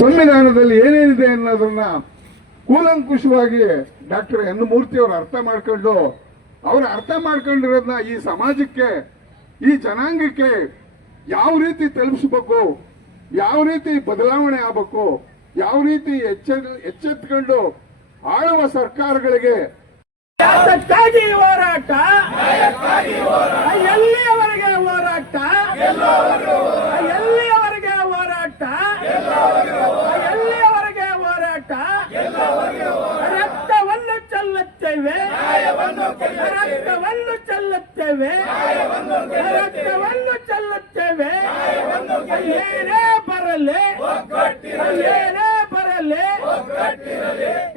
ಸಂವಿಧಾನದಲ್ಲಿ ಏನೇನಿದೆ ಅನ್ನೋದನ್ನ ಕೂಲಂಕುಷವಾಗಿ ಡಾಕ್ಟರ್ ಎನ್ ಮೂರ್ತಿ ಅವರು ಅರ್ಥ ಮಾಡ್ಕೊಂಡು, ಅವರು ಅರ್ಥ ಮಾಡ್ಕೊಂಡಿರೋದನ್ನ ಈ ಸಮಾಜಕ್ಕೆ, ಈ ಜನಾಂಗಕ್ಕೆ ಯಾವ ರೀತಿ ತಲುಪಿಸ್ಬೇಕು, ಯಾವ ರೀತಿ ಬದಲಾವಣೆ ಆಗಬೇಕು, ಯಾವ ರೀತಿ ಎಚ್ಚ, ಎಚ್ಚೆತ್ಕೊಂಡು ಆಳುವ ಸರ್ಕಾರಗಳಿಗೆ ನ್ಯಾಯಕ್ಕಾಗಿ ಹೋರಾಟ, ಎಲ್ಲಿಯವರೆಗೆ ಹೋರಾಟ ಎಲ್ಲಿಯವರೆಗೆ ಹೋರಾಟ ಎಲ್ಲಿಯವರೆಗೆ ಹೋರಾಟ ರಕ್ತವನ್ನು ಚೆಲ್ಲುತ್ತೇವೆ ರಕ್ತವನ್ನು ಚೆಲ್ಲುತ್ತೇವೆ. ರಕ್ತವನ್ನು ಚೆಲ್ಲುತ್ತೇವೆ. ಏನೇ ಬರಲಿ ಏನೇ ಬರಲಿ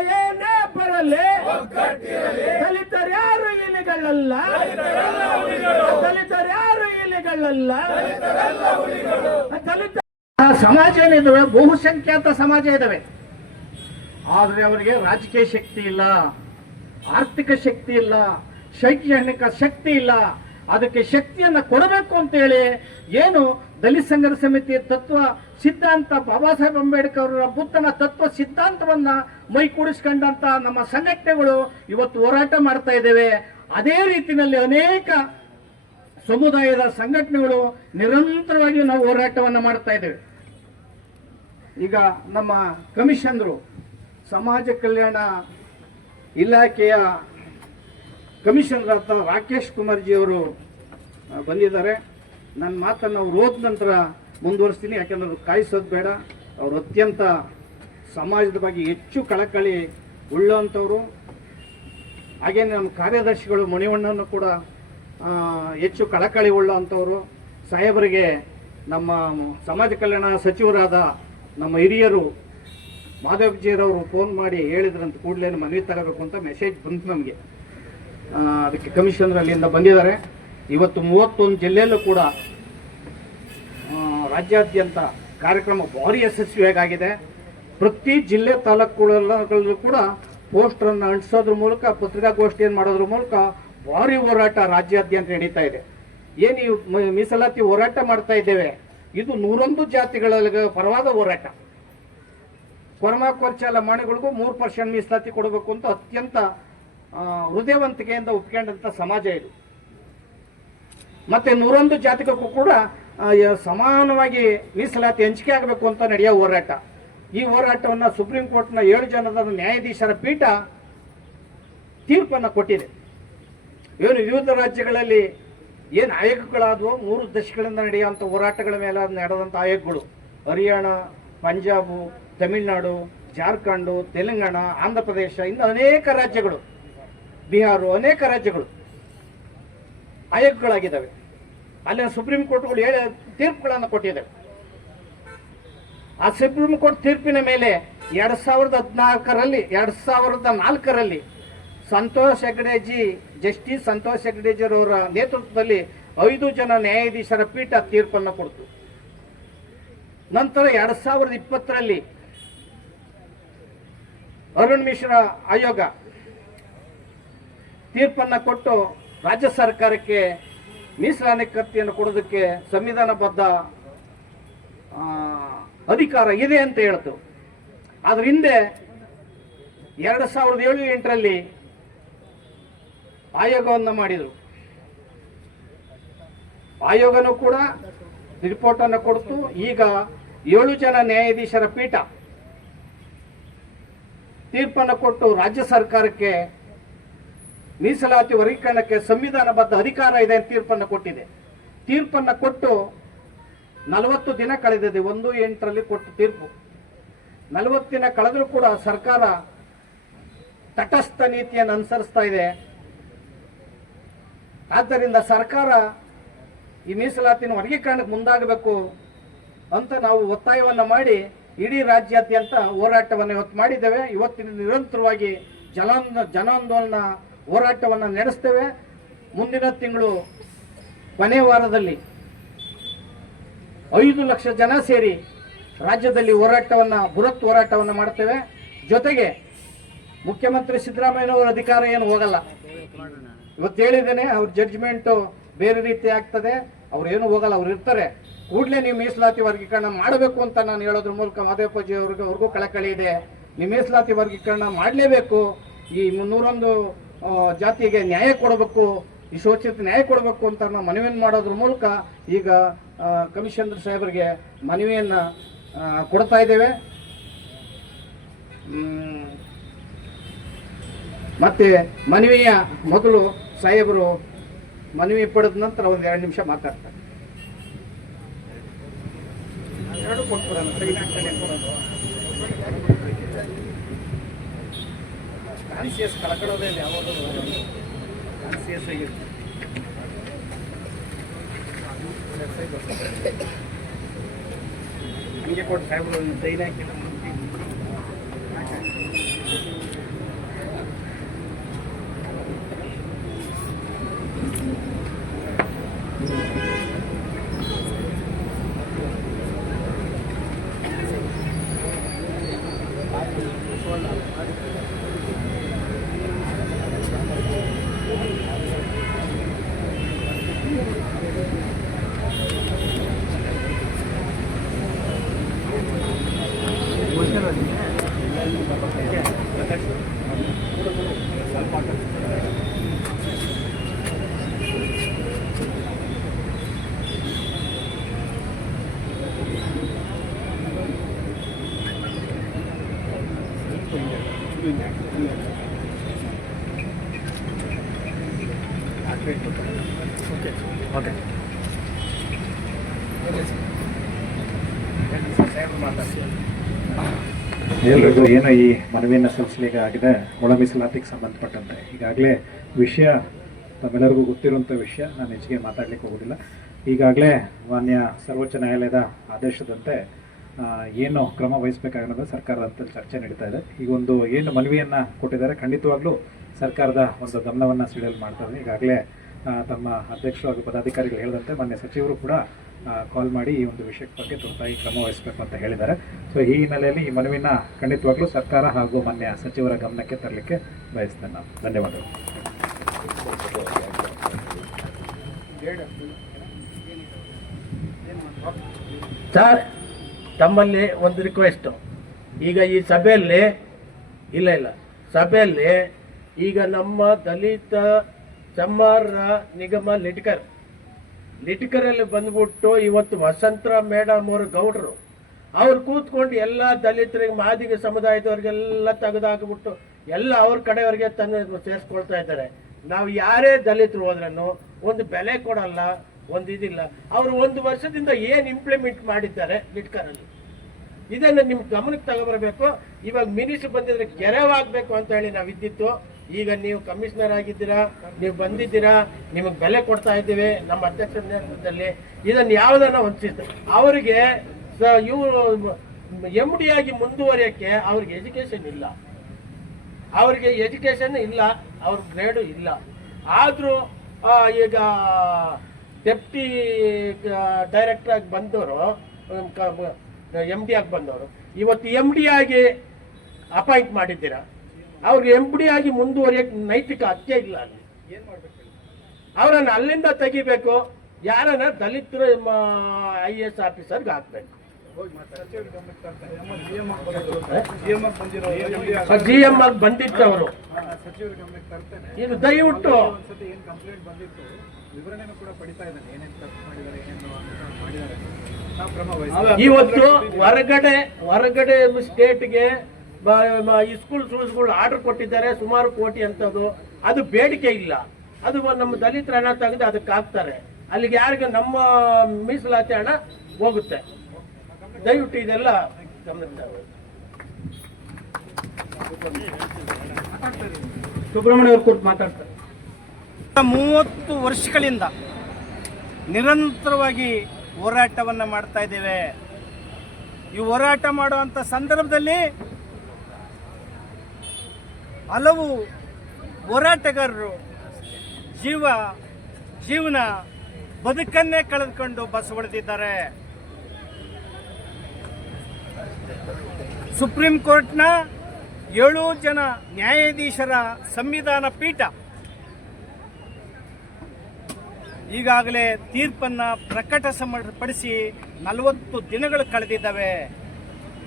ಏನೇ ಬರಲಿ ದಲಿತರ್ಯಾರು ಇಲಿಗಳಲ್ಲ? ದಲಿತರ್ಯಾರು ಇಲಿಗಳಲ್ಲ? ದಲಿತ ಸಮಾಜ ಏನಿದಾವೆ ಬಹುಸಂಖ್ಯಾತ ಸಮಾಜ ಇದಾವೆ ಆದ್ರೆ ಅವರಿಗೆ ರಾಜಕೀಯ ಶಕ್ತಿ ಇಲ್ಲ. ಆರ್ಥಿಕ ಶಕ್ತಿ ಇಲ್ಲ, ಶೈಕ್ಷಣಿಕ ಶಕ್ತಿ ಇಲ್ಲ. ಅದಕ್ಕೆ ಶಕ್ತಿಯನ್ನು ಕೊಡಬೇಕು ಅಂತೇಳಿ ಏನು ದಲಿತ ಸಂಘರ್ಷ ಸಮಿತಿ ತತ್ವ ಸಿದ್ಧಾಂತ ಬಾಬಾ ಸಾಹೇಬ್ ಅಂಬೇಡ್ಕರ್ ಅವರ ಬುದ್ಧನ ತತ್ವ ಸಿದ್ಧಾಂತವನ್ನ ಮೈಗೂಡಿಸ್ಕೊಂಡಂತ ನಮ್ಮ ಸಂಘಟನೆಗಳು ಇವತ್ತು ಹೋರಾಟ ಮಾಡ್ತಾ ಇದ್ದೇವೆ. ಅದೇ ರೀತಿಯಲ್ಲಿ ಅನೇಕ ಸಮುದಾಯದ ಸಂಘಟನೆಗಳು ನಿರಂತರವಾಗಿ ನಾವು ಹೋರಾಟವನ್ನು ಮಾಡ್ತಾ ಇದ್ದೇವೆ. ಈಗ ನಮ್ಮ ಕಮಿಷನ್ರು, ಸಮಾಜ ಕಲ್ಯಾಣ ಇಲಾಖೆಯ ಕಮಿಷನರ್ ರಾಕೇಶ್ ರಾಕೇಶ್ ಕುಮಾರ್ಜಿ ಅವರು ಬಂದಿದ್ದಾರೆ. ನನ್ನ ಮಾತನ್ನು ಅವ್ರು ಹೋದ ನಂತರ ಮುಂದುವರಿಸ್ತೀನಿ, ಯಾಕೆಂದ್ರೆ ಅವ್ರು ಕಾಯಿಸೋದು ಬೇಡ. ಅವರು ಅತ್ಯಂತ ಸಮಾಜದ ಬಗ್ಗೆ ಹೆಚ್ಚು ಕಳಕಳಿ ಉಳ್ಳುವಂಥವ್ರು ಹಾಗೆಯೇ ನಮ್ಮ ಕಾರ್ಯದರ್ಶಿಗಳು ಮಣಿವಣ್ಣನ್ನು ಕೂಡ ಹೆಚ್ಚು ಕಳಕಳಿ ಉಳ್ಳುವಂಥವ್ರು ಸಾಹೇಬರಿಗೆ ನಮ್ಮ ಸಮಾಜ ಕಲ್ಯಾಣ ಸಚಿವರಾದ ನಮ್ಮ ಹಿರಿಯರು ಮಾಧವಜಿಯರವರು ಫೋನ್ ಮಾಡಿ ಹೇಳಿದ್ರಂತ ಕೂಡಲೇ ಮನವಿ ತಗೋಬೇಕು ಅಂತ ಮೆಸೇಜ್ ಬಂತು ನಮಗೆ. ಅದಕ್ಕೆ ಕಮಿಷನರ್ ಅಲ್ಲಿಂದ ಬಂದಿದ್ದಾರೆ. ಇವತ್ತು ಮೂವತ್ತೊಂದು ಜಿಲ್ಲೆಯಲ್ಲೂ ಕೂಡ ರಾಜ್ಯಾದ್ಯಂತ ಕಾರ್ಯಕ್ರಮ ಭಾರಿ ಯಶಸ್ವಿಯಾಗಿ ಆಗಿದೆ ಪ್ರತಿ ಜಿಲ್ಲೆ ತಾಲೂಕುಗಳಲ್ಲೂ ಕೂಡ ಪೋಸ್ಟರನ್ನು ಅಂಟಿಸೋದ್ರ ಮೂಲಕ, ಪತ್ರಿಕಾಗೋಷ್ಠಿಯನ್ನು ಮಾಡೋದ್ರ ಮೂಲಕ ಭಾರಿ ಹೋರಾಟ ರಾಜ್ಯಾದ್ಯಂತ ನಡೀತಾ ಇದೆ. ಏನು ಮೀಸಲಾತಿ ಹೋರಾಟ ಮಾಡ್ತಾ ಇದ್ದೇವೆ? ಇದು ನೂರೊಂದು ಜಾತಿಗಳ ಪರವಾದ ಹೋರಾಟ. ಕೊರಮ ಕೋರ್ಚಾಲ ಮಾಣಿಗಳಿಗೂ ಮೂರು ಪರ್ಸೆಂಟ್ ಮೀಸಲಾತಿ ಕೊಡಬೇಕು ಅಂತ ಅತ್ಯಂತ ಹೃದಯವಂತಿಕೆಯಿಂದ ಒಪ್ಕೊಂಡಂತ ಸಮಾಜ ಇದು. ಮತ್ತೆ ನೂರೊಂದು ಜಾತಿಗೂ ಕೂಡ ಸಮಾನವಾಗಿ ಮೀಸಲಾತಿ ಹಂಚಿಕೆ ಆಗಬೇಕು ಅಂತ ನಡೆಯೋ ಹೋರಾಟ. ಈ ಹೋರಾಟವನ್ನು ಸುಪ್ರೀಂ ಕೋರ್ಟ್ನ ಏಳು ಜನರ ನ್ಯಾಯಾಧೀಶರ ಪೀಠ ತೀರ್ಪನ್ನು ಕೊಟ್ಟಿದೆ. ಏನು ವಿವಿಧ ರಾಜ್ಯಗಳಲ್ಲಿ ಏನು ಆಯೋಗಗಳಾದವು ಮೂರು ದಶಕಗಳಿಂದ ನಡೆಯುವಂಥ ಹೋರಾಟಗಳ ಮೇಲೆ ನಡೆದಂಥ ಆಯೋಗಗಳು. ಹರಿಯಾಣ, ಪಂಜಾಬು ತಮಿಳುನಾಡು, ಜಾರ್ಖಂಡು, ತೆಲಂಗಾಣ ಆಂಧ್ರ ಪ್ರದೇಶ ಇನ್ನು ಅನೇಕ ರಾಜ್ಯಗಳು, ಬಿಹಾರ ಅನೇಕ ರಾಜ್ಯಗಳು ಆಯೋಗಗಳಾಗಿದ್ದಾವೆ. ಅಲ್ಲಿನ ಸುಪ್ರೀಂ ಕೋರ್ಟ್ಗಳು ಹೇಳಿ ತೀರ್ಪುಗಳನ್ನು ಕೊಟ್ಟಿದ್ದಾವೆ. ಆ ಸುಪ್ರೀಂ ಕೋರ್ಟ್ ತೀರ್ಪಿನ ಮೇಲೆ ಎರಡ್ ಸಾವಿರದ ಹದಿನಾಲ್ಕರಲ್ಲಿ, ಎರಡ್ ಸಾವಿರದ ನಾಲ್ಕರಲ್ಲಿ ಸಂತೋಷ್ ಹೆಗ್ಡೆಜಿ, ಜಸ್ಟಿಸ್ ಸಂತೋಷ್ ಹೆಗ್ಡೆಜಿರವರ ನೇತೃತ್ವದಲ್ಲಿ ಐದು ಜನ ನ್ಯಾಯಾಧೀಶರ ಪೀಠ ತೀರ್ಪನ್ನು ಕೊಡ್ತು. ನಂತರ ಎರಡ್ ಸಾವಿರದ ಇಪ್ಪತ್ತರಲ್ಲಿ ಅರುಣ್ ಮಿಶ್ರಾ ಆಯೋಗ ತೀರ್ಪನ್ನು ಕೊಟ್ಟು ರಾಜ್ಯ ಸರ್ಕಾರಕ್ಕೆ ಮೀಸಲಾತಿಯನ್ನು ಕೊಡೋದಕ್ಕೆ ಸಂವಿಧಾನಬದ್ಧ ಅಧಿಕಾರ ಇದೆ ಅಂತ ಹೇಳ್ತು. ಅದ್ರ ಹಿಂದೆ ಎರಡು ಸಾವಿರದ ಏಳು ಎಂಟರಲ್ಲಿ ಆಯೋಗವನ್ನು ಮಾಡಿದರು. ಆಯೋಗನೂ ಕೂಡ ರಿಪೋರ್ಟನ್ನು ಕೊಡ್ತು. ಈಗ ಏಳು ಜನ ನ್ಯಾಯಾಧೀಶರ ಪೀಠ ತೀರ್ಪನ್ನು ಕೊಟ್ಟು ರಾಜ್ಯ ಸರ್ಕಾರಕ್ಕೆ ಮೀಸಲಾತಿ ವರ್ಗೀಕರಣಕ್ಕೆ ಸಂವಿಧಾನಬದ್ಧ ಅಧಿಕಾರ ಇದೆ ಅಂತ ತೀರ್ಪನ್ನು ಕೊಟ್ಟಿದೆ. ತೀರ್ಪನ್ನು ಕೊಟ್ಟು ನಲವತ್ತು ದಿನ ಕಳೆದಿದೆ, ಒಂದು ಎಂಟರಲ್ಲಿ ಕೊಟ್ಟು ತೀರ್ಪು. ನಲವತ್ತು ದಿನ ಕಳೆದರೂ ಕೂಡ ಸರ್ಕಾರ ತಟಸ್ಥ ನೀತಿಯನ್ನು ಅನುಸರಿಸ್ತಾ ಇದೆ. ಆದ್ದರಿಂದ ಸರ್ಕಾರ ಈ ಮೀಸಲಾತಿನ ವರ್ಗೀಕರಣಕ್ಕೆ ಮುಂದಾಗಬೇಕು ಅಂತ ನಾವು ಒತ್ತಾಯವನ್ನು ಮಾಡಿ ಇಡೀ ರಾಜ್ಯಾದ್ಯಂತ ಹೋರಾಟವನ್ನು ಇವತ್ತು ಮಾಡಿದ್ದೇವೆ. ಇವತ್ತಿನ ನಿರಂತರವಾಗಿ ಜನಾಂದ ಜನಾಂದೋಲನ ಹೋರಾಟವನ್ನು ನಡೆಸ್ತೇವೆ. ಮುಂದಿನ ತಿಂಗಳು ಕೊನೆ ವಾರದಲ್ಲಿ ಐದು ಲಕ್ಷ ಜನ ಸೇರಿ ರಾಜ್ಯದಲ್ಲಿ ಹೋರಾಟವನ್ನು, ಬೃಹತ್ ಹೋರಾಟವನ್ನು ಮಾಡ್ತೇವೆ. ಜೊತೆಗೆ ಮುಖ್ಯಮಂತ್ರಿ ಸಿದ್ದರಾಮಯ್ಯನವರ ಅಧಿಕಾರ ಏನು ಹೋಗಲ್ಲ. ಇವತ್ತು ಹೇಳಿದ್ದೇನೆ, ಅವ್ರ ಜಡ್ಜ್ಮೆಂಟು ಬೇರೆ ರೀತಿ ಆಗ್ತದೆ. ಅವ್ರು ಏನು ಹೋಗಲ್ಲ, ಅವ್ರು ಇರ್ತಾರೆ. ಕೂಡಲೇ ನೀವು ಮೀಸಲಾತಿ ವರ್ಗೀಕರಣ ಮಾಡಬೇಕು ಅಂತ ನಾನು ಹೇಳೋದ್ರ ಮೂಲಕ ಮಾದೇವಪ್ಪಾಜಿ ಅವ್ರಿಗೆ, ಅವ್ರಿಗೂ ಕಳಕಳಿ ಇದೆ. ನೀವು ಮೀಸಲಾತಿ ವರ್ಗೀಕರಣ ಮಾಡಲೇಬೇಕು. ಈ ಮುನ್ನೂರೊಂದು ಜಾತಿಗೆ ನ್ಯಾಯ ಕೊಡಬೇಕು, ಈ ಶೋಚಿತ ನ್ಯಾಯ ಕೊಡಬೇಕು ಅಂತ ನಾವು ಮನವಿಯನ್ನು ಮಾಡೋದ್ರ ಮೂಲಕ ಈಗ ಕಮಿಷನರ್ ಸಾಹೇಬರಿಗೆ ಮನವಿಯನ್ನು ಕೊಡ್ತಾ ಇದ್ದೇವೆ. ಮತ್ತೆ ಮನವಿಯ ಮೊದಲು ಸಾಹೇಬರು ಮನವಿ ಪಡೆದ ನಂತರ ಒಂದು ಎರಡು ನಿಮಿಷ ಮಾತಾಡ್ತಾರೆ. ಎರಡು ಕೊಟ್ಬಿಡೋಣ. ಕಾನ್ಸಿಯಸ್ ಕಳ್ಕೊಳ್ಳೋದೇ ಇಲ್ಲ ಯಾವಾಗಲೂ ಕಾನ್ಸಿಯಸ್ ಆಗಿರುತ್ತೆ ಹಂಗೆ ಕೊಟ್ಟು ಸಾಹೇಬ್ರು ಒಂದು ಎಲ್ರಿಗೂ ಏನು ಈ ಮನವಿಯನ್ನು ಸಲ್ಲಿಸಲಿಕ್ಕೆ ಆಗಿದೆ ಒಳ ಮೀಸಲಾತಿಗೆ ಸಂಬಂಧಪಟ್ಟಂತೆ. ಈಗಾಗಲೇ ವಿಷಯ ತಮ್ಮೆಲ್ಲರಿಗೂ ಗೊತ್ತಿರುವಂಥ ವಿಷಯ, ನಾನು ಹೆಚ್ಚಿಗೆ ಮಾತಾಡಲಿಕ್ಕೆ ಹೋಗೋದಿಲ್ಲ. ಈಗಾಗಲೇ ಮಾನ್ಯ ಸರ್ವೋಚ್ಚ ನ್ಯಾಯಾಲಯದ ಆದೇಶದಂತೆ ಏನು ಕ್ರಮ ವಹಿಸಬೇಕಾಗಿರೋದು ಸರ್ಕಾರದ ಅಂತ ಚರ್ಚೆ ನಡೀತಾ ಇದೆ. ಈಗ ಒಂದು ಏನು ಮನವಿಯನ್ನು ಕೊಟ್ಟಿದ್ದಾರೆ, ಖಂಡಿತವಾಗ್ಲೂ ಸರ್ಕಾರದ ಒಂದು ಗಮನವನ್ನು ಸೆಳೆಯಲು ಮಾಡ್ತಾರೆ ಈಗಾಗಲೇ ತಮ್ಮ ಅಧ್ಯಕ್ಷರು ಹಾಗೂ ಪದಾಧಿಕಾರಿಗಳು ಹೇಳಿದಂತೆ ಮಾನ್ಯ ಸಚಿವರು ಕೂಡ ಕಾಲ್ ಮಾಡಿ ಈ ಒಂದು ವಿಷಯದ ಬಗ್ಗೆ ತುರ್ತಾಗಿ ಕ್ರಮ ವಹಿಸಬೇಕು ಅಂತ ಹೇಳಿದ್ದಾರೆ. ಸೊ ಈ ಹಿನ್ನೆಲೆಯಲ್ಲಿ ಈ ಮನವಿನ ಖಂಡಿತವಾಗ್ಲೂ ಸರ್ಕಾರ ಹಾಗೂ ಮಾನ್ಯ ಸಚಿವರ ಗಮನಕ್ಕೆ ತರಲಿಕ್ಕೆ ಬಯಸ್ತೇನೆ ನಾನು. ಧನ್ಯವಾದಗಳು. ಸರ್ ತಮ್ಮಲ್ಲಿ ಒಂದು ರಿಕ್ವೆಸ್ಟು ಈಗ ಈ ಸಭೆಯಲ್ಲಿ, ಇಲ್ಲ ಇಲ್ಲ. ಸಭೆಯಲ್ಲಿ ಈಗ ನಮ್ಮ ದಲಿತ ಚಮ್ಮಾರ ನಿಗಮ ಲಿಟ್ಕರ್. ಲಿಟ್ಕರಲ್ಲಿ ಬಂದ್ಬಿಟ್ಟು ಇವತ್ತು ವಸಂತ್ರ ಮೇಡಮ್ ಅವರು ಗೌಡರು. ಅವ್ರು ಕೂತ್ಕೊಂಡು ಎಲ್ಲ ದಲಿತರಿಗೆ, ಮಾದಿಗ ಸಮುದಾಯದವ್ರಿಗೆಲ್ಲ ತೆಗೆದಾಕ್ಬಿಟ್ಟು ಎಲ್ಲ ಅವ್ರ ಕಡೆಯವ್ರಿಗೆ ತಂದು ಸೇರಿಸ್ಕೊಳ್ತಾ ಇದ್ದಾರೆ. ನಾವು ಯಾರೇ ದಲಿತರು ಹೋದ್ರೂ ಒಂದು ಬೆಲೆ ಕೊಡಲ್ಲ. ಒಂದು ಇದಿಲ್ಲ. ಅವರು ಒಂದು ವರ್ಷದಿಂದ ಏನು ಇಂಪ್ಲಿಮೆಂಟ್ ಮಾಡಿದ್ದಾರೆ ಬಿಟ್ಕರಲ್ಲಿ ಇದನ್ನು ನಿಮ್ಮ ಗಮನಕ್ಕೆ ತಗೊಬರ್ಬೇಕು. ಇವಾಗ ಮಿನಿಸ್ಟರ್ ಬಂದಿದ್ರೆ ಗೆರವಾಗಬೇಕು ಅಂತ ಹೇಳಿ ನಾವು ಇದ್ದಿತ್ತು. ಈಗ ನೀವು ಕಮಿಷನರ್ ಆಗಿದ್ದೀರಾ, ನೀವು ಬಂದಿದ್ದೀರಾ, ನಿಮಗೆ ಬೆಲೆ ಕೊಡ್ತಾ ಇದ್ದೀವಿ. ನಮ್ಮ ಅಧ್ಯಕ್ಷ ನೇತೃತ್ವದಲ್ಲಿ ಇದನ್ನು ಯಾವುದನ್ನ ಹೊಂದಿಸಿದ್ದು ಅವರಿಗೆ ಇವರು ಎಂ ಡಿ ಆಗಿ ಮುಂದುವರಿಯೋಕ್ಕೆ ಅವ್ರಿಗೆ ಎಜುಕೇಶನ್ ಇಲ್ಲ. ಅವರಿಗೆ ಎಜುಕೇಶನ್ ಇಲ್ಲ, ಅವ್ರ ಗ್ರೇಡು ಇಲ್ಲ. ಆದರೂ ಈಗ ಡೆಪ್ಟಿ ಡೈರೆಕ್ಟರ್ ಆಗಿ ಬಂದವರು ಎಂ ಡಿ ಆಗಿ ಬಂದವರು. ಇವತ್ತು ಎಂ ಡಿ ಆಗಿ ಅಪಾಯಿಂಟ್ ಮಾಡಿದ್ದೀರಾ? ಅವ್ರಿಗೆ ಎಂ ಡಿ ಆಗಿ ಮುಂದುವರಿಯಕ್ಕೆ ನೈತಿಕ ಹತ್ಯೆ ಇಲ್ಲ ಅಲ್ಲಿ. ಅವರನ್ನು ಅಲ್ಲಿಂದ ತೆಗಿಬೇಕು. ಯಾರನ್ನ ದಲಿತರು ಐ ಎಸ್ ಆಫೀಸರ್ಗೆ ಹಾಕ್ಬೇಕು. ಜಿ ಎಂ ಆಗಿ ಬಂದಿತ್ತು ಅವರು ಇದು ದಯವಿಟ್ಟು ವಿವರಣೆನೂ ಕೂಡ ಪಡಿತಾ ಇದ್ದಾನೆ ಏನೇನು ತಪ್ಪು ಮಾಡಿದ್ದಾರೆ ಏನೇನು ಮಾಡಿದ್ದಾರೆ. ನಾವು ಕ್ರಮ ವಹಿಸ್ತೀವಿ ಇವತ್ತು ಹೊರಗಡೆ ಹೊರಗಡೆ ಸ್ಟೇಟ್ಗೆ ಈ ಸ್ಕೂಲ್ ಸ್ಕೂಲ್ ಆರ್ಡರ್ ಕೊಟ್ಟಿದ್ದಾರೆ ಸುಮಾರು ಕೋಟಿ ಅಂತದ್ದು. ಅದು ಬೇಡಿಕೆ ಇಲ್ಲ. ಅದು ನಮ್ಮ ದಲಿತರ ಹಣ ತೆಗೆದು ಅದಕ್ಕೆ ಹಾಕ್ತಾರೆ. ಅಲ್ಲಿಗೆ ಯಾರಿಗೆ ನಮ್ಮ ಮೀಸಲಾತಿ ಹಣ ಹೋಗುತ್ತೆ. ದಯವಿಟ್ಟು ಇದೆಲ್ಲ ಗಮನಿಸ್ತಾರೆ. ಸುಬ್ರಹ್ಮಣ್ಯ ಅವ್ರು ಕೂತು ಮಾತಾಡ್ತಾರೆ. ಮೂವತ್ತು ವರ್ಷಗಳಿಂದ ನಿರಂತರವಾಗಿ ಹೋರಾಟವನ್ನು ಮಾಡ್ತಾ ಇದ್ದೇವೆ. ಈ ಹೋರಾಟ ಮಾಡುವಂಥ ಸಂದರ್ಭದಲ್ಲಿ ಹಲವು ಹೋರಾಟಗಾರರು ಜೀವ, ಜೀವನ ಬದುಕನ್ನೇ ಕಳೆದುಕೊಂಡು ಬಸವಳಿದಿದ್ದಾರೆ. ಸುಪ್ರೀಂ ಕೋರ್ಟ್ನ ಏಳು ಜನ ನ್ಯಾಯಾಧೀಶರ ಸಂವಿಧಾನ ಪೀಠ ಈಗಾಗಲೇ ತೀರ್ಪನ್ನು ಪ್ರಕಟಪಡಿಸಿ ನಲವತ್ತು ದಿನಗಳು ಕಳೆದಿದ್ದಾವೆ.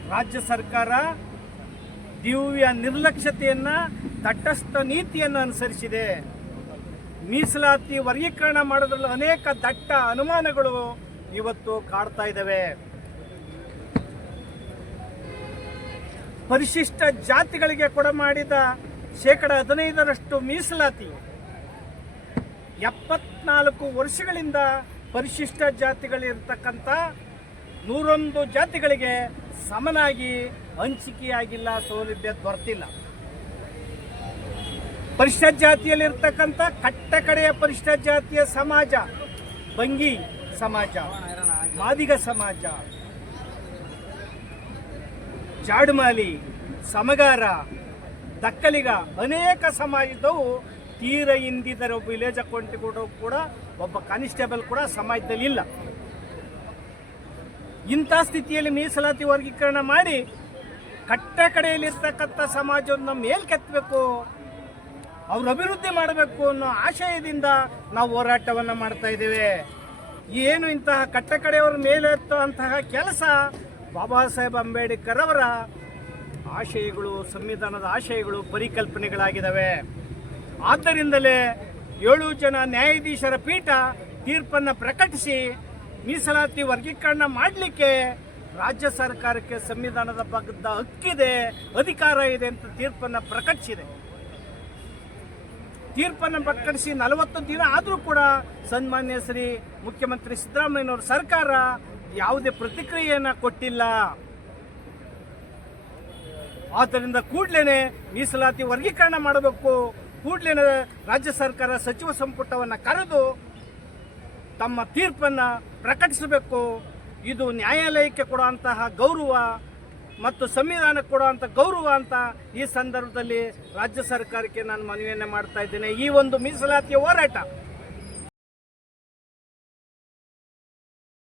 ರಾಜ್ಯ ಸರ್ಕಾರ ದಿವ್ಯ ನಿರ್ಲಕ್ಷ್ಯತೆಯನ್ನ, ತಟಸ್ಥ ನೀತಿಯನ್ನು ಅನುಸರಿಸಿದೆ. ಮೀಸಲಾತಿ ವರ್ಗೀಕರಣ ಮಾಡೋದ್ರಲ್ಲಿ ಅನೇಕ ದಟ್ಟ ಅನುಮಾನಗಳು ಇವತ್ತು ಕಾಡ್ತಾ ಇದ್ದಾವೆ. ಪರಿಶಿಷ್ಟ ಜಾತಿಗಳಿಗೆ ಕೊಡ ಮಾಡಿದ ಶೇಕಡ ಹದಿನೈದರಷ್ಟು ಮೀಸಲಾತಿ ಎಪ್ಪತ್ನಾಲ್ಕು ವರ್ಷಗಳಿಂದ ಪರಿಶಿಷ್ಟ ಜಾತಿಗಳಿರ್ತಕ್ಕಂಥ ನೂರೊಂದು ಜಾತಿಗಳಿಗೆ ಸಮನಾಗಿ ಹಂಚಿಕೆಯಾಗಿಲ್ಲ, ಸೌಲಭ್ಯ ದೊರೆತಿಲ್ಲ. ಪರಿಶಿಷ್ಟ ಜಾತಿಯಲ್ಲಿರ್ತಕ್ಕಂಥ ಕಟ್ಟ ಕಡೆಯ ಪರಿಶಿಷ್ಟ ಜಾತಿಯ ಸಮಾಜ, ಬಂಗಿ ಸಮಾಜ, ಮಾದಿಗ ಸಮಾಜ, ಜಾಡುಮಾಲಿ, ಸಮಗಾರ, ದಕ್ಕಲಿಗ ಅನೇಕ ಸಮಾಜದವು ತೀರ ಹಿಂದಿದ್ದಾರೆ ಒಬ್ಬ ವಿಲೇಜ್ ಅಕೌಂಟ್ ಕೂಡ ಕೂಡ ಒಬ್ಬ ಕಾನಿಸ್ಟೇಬಲ್ ಕೂಡ ಸಮಾಜದಲ್ಲಿ ಇಲ್ಲ. ಇಂಥ ಸ್ಥಿತಿಯಲ್ಲಿ ಮೀಸಲಾತಿ ವರ್ಗೀಕರಣ ಮಾಡಿ ಕಟ್ಟ ಕಡೆಯಲ್ಲಿರ್ತಕ್ಕಂಥ ಸಮಾಜವನ್ನು ಮೇಲ್ಕೆತ್ತಬೇಕು ಅವ್ರ ಅಭಿವೃದ್ಧಿ ಮಾಡಬೇಕು ಅನ್ನೋ ಆಶಯದಿಂದ ನಾವು ಹೋರಾಟವನ್ನು ಮಾಡ್ತಾ ಇದ್ದೇವೆ. ಏನು ಇಂತಹ ಕಟ್ಟ ಕಡೆಯವರ ಮೇಲೆ ಎತ್ತುವಂತಹ ಕೆಲಸ ಬಾಬಾ ಸಾಹೇಬ್ ಅಂಬೇಡ್ಕರ್ ಅವರ ಆಶಯಗಳು, ಸಂವಿಧಾನದ ಆಶಯಗಳು, ಪರಿಕಲ್ಪನೆಗಳಾಗಿದ್ದಾವೆ. ಆದ್ದರಿಂದಲೇ ಏಳು ಜನ ನ್ಯಾಯಾಧೀಶರ ಪೀಠ ತೀರ್ಪನ್ನು ಪ್ರಕಟಿಸಿ ಮೀಸಲಾತಿ ವರ್ಗೀಕರಣ ಮಾಡಲಿಕ್ಕೆ ರಾಜ್ಯ ಸರ್ಕಾರಕ್ಕೆ ಸಂವಿಧಾನದ ಬಗ್ಗದ ಹಕ್ಕಿದೆ, ಅಧಿಕಾರ ಇದೆ ಅಂತ ತೀರ್ಪನ್ನು ಪ್ರಕಟಿಸಿದೆ. ತೀರ್ಪನ್ನು ಪ್ರಕಟಿಸಿ ನಲವತ್ತು ದಿನ ಆದರೂ ಕೂಡ ಸನ್ಮಾನ್ಯ ಶ್ರೀ ಮುಖ್ಯಮಂತ್ರಿ ಸಿದ್ದರಾಮಯ್ಯನವರ ಸರ್ಕಾರ ಯಾವುದೇ ಪ್ರತಿಕ್ರಿಯೆಯನ್ನು ಕೊಟ್ಟಿಲ್ಲ. ಆದ್ದರಿಂದ ಕೂಡಲೇ ಮೀಸಲಾತಿ ವರ್ಗೀಕರಣ ಮಾಡಬೇಕು. ಕೂಡಲೇ ರಾಜ್ಯ ಸರ್ಕಾರ ಸಚಿವ ಸಂಪುಟವನ್ನು ಕರೆದು ತಮ್ಮ ತೀರ್ಪನ್ನು ಪ್ರಕಟಿಸಬೇಕು. ಇದು ನ್ಯಾಯಾಲಯಕ್ಕೆ ಕೊಡುವಂತಹ ಗೌರವ ಮತ್ತು ಸಂವಿಧಾನಕ್ಕೆ ಕೊಡುವಂಥ ಗೌರವ ಅಂತ ಈ ಸಂದರ್ಭದಲ್ಲಿ ರಾಜ್ಯ ಸರ್ಕಾರಕ್ಕೆ ನಾನು ಮನವಿಯನ್ನು ಮಾಡ್ತಾ ಇದ್ದೇನೆ. ಈ ಒಂದು ಮೀಸಲಾತಿಯ ಹೋರಾಟ